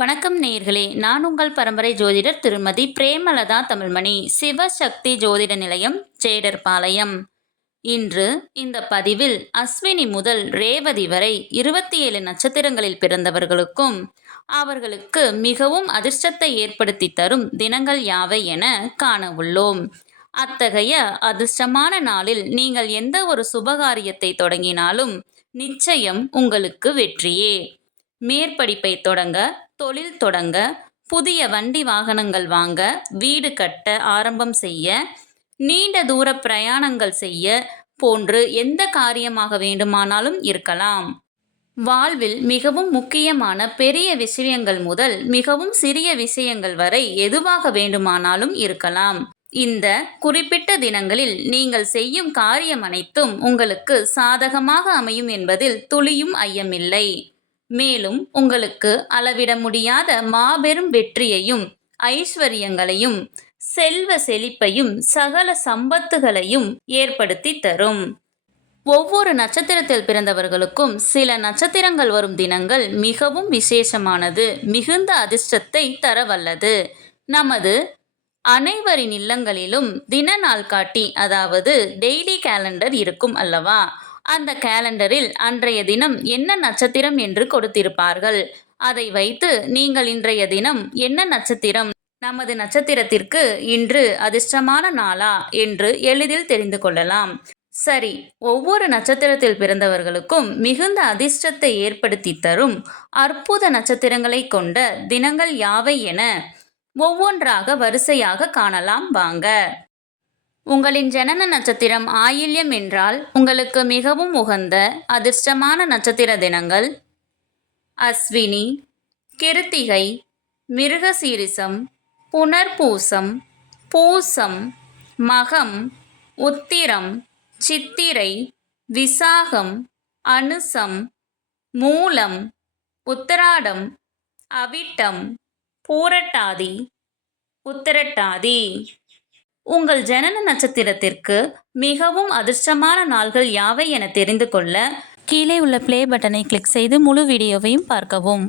வணக்கம் நேயர்களே, நான் உங்கள் பரம்பரை ஜோதிடர் திருமதி பிரேமலதா தமிழ்மணி, சிவசக்தி ஜோதிட நிலையம், ஜேடர்பாளையம். இன்று இந்த பதிவில் அஸ்வினி முதல் ரேவதி வரை 27 நட்சத்திரங்களில் பிறந்தவர்களுக்கும் அவர்களுக்கு மிகவும் அதிர்ஷ்டத்தை ஏற்படுத்தி தரும் தினங்கள் யாவை என காண உள்ளோம். அத்தகைய அதிர்ஷ்டமான நாளில் நீங்கள் எந்த ஒரு சுபகாரியத்தை தொடங்கினாலும் நிச்சயம் உங்களுக்கு வெற்றியே. மேற்படிப்பை தொடங்க, தொழில் தொடங்க, புதிய வண்டி வாகனங்கள் வாங்க, வீடு கட்ட ஆரம்பம் செய்ய, நீண்ட தூர பிரயாணங்கள் செய்ய போன்று எந்த காரியமாக வேண்டுமானாலும் இருக்கலாம். வாழ்வில் மிகவும் முக்கியமான பெரிய விஷயங்கள் முதல் மிகவும் சிறிய விஷயங்கள் வரை எதுவாக வேண்டுமானாலும் இருக்கலாம். இந்த குறிப்பிட்ட தினங்களில் நீங்கள் செய்யும் காரியம் அனைத்தும் உங்களுக்கு சாதகமாக அமையும் என்பதில் துளியும் ஐயமில்லை. மேலும் உங்களுக்கு அளவிட முடியாத மாபெரும் வெற்றியையும் ஐஸ்வர்யங்களையும் செல்வ செழிப்பையும் சகல சம்பத்துகளையும் ஏற்படுத்தி தரும். ஒவ்வொரு நட்சத்திரத்தில் பிறந்தவர்களுக்கும் சில நட்சத்திரங்கள் வரும் தினங்கள் மிகவும் விசேஷமானது, மிகுந்த அதிர்ஷ்டத்தை தரவல்லது. நமது அனைவரின் இல்லங்களிலும் தின நாள் காட்டி, அதாவது டெய்லி கேலண்டர் இருக்கும் அல்லவா? அந்த கேலண்டரில் அன்றைய தினம் என்ன நட்சத்திரம் என்று கொடுத்திருப்பார்கள். அதை வைத்து நீங்கள் இன்றைய தினம் என்ன நட்சத்திரம், நமது நட்சத்திரத்திற்கு இன்று அதிர்ஷ்டமான நாளா என்று எளிதில் தெரிந்து கொள்ளலாம். சரி, ஒவ்வொரு நட்சத்திரத்தில் பிறந்தவர்களுக்கும் மிகுந்த அதிர்ஷ்டத்தை ஏற்படுத்தி தரும் அற்புத நட்சத்திரங்களை கொண்ட தினங்கள் யாவை என ஒவ்வொன்றாக வரிசையாக காணலாம் வாங்க. உங்களின் ஜனன நட்சத்திரம் ஆயில்யம் என்றால் உங்களுக்கு மிகவும் உகந்த அதிர்ஷ்டமான நட்சத்திர தினங்கள் அஸ்வினி, கிருத்திகை, மிருகசீரிசம், புனர்பூசம், பூசம், மகம், உத்திரம், சித்திரை, விசாகம், அனுசம், மூலம், உத்திராடம், அவிட்டம், பூரட்டாதி, உத்திரட்டாதி. உங்கள் ஜனன நட்சத்திரத்திற்கு மிகவும் அதிர்ஷ்டமான நாள்கள் யாவை என தெரிந்து கொள்ள கீழே உள்ள ப்ளே பட்டனை கிளிக் செய்து முழு வீடியோவையும் பார்க்கவும்.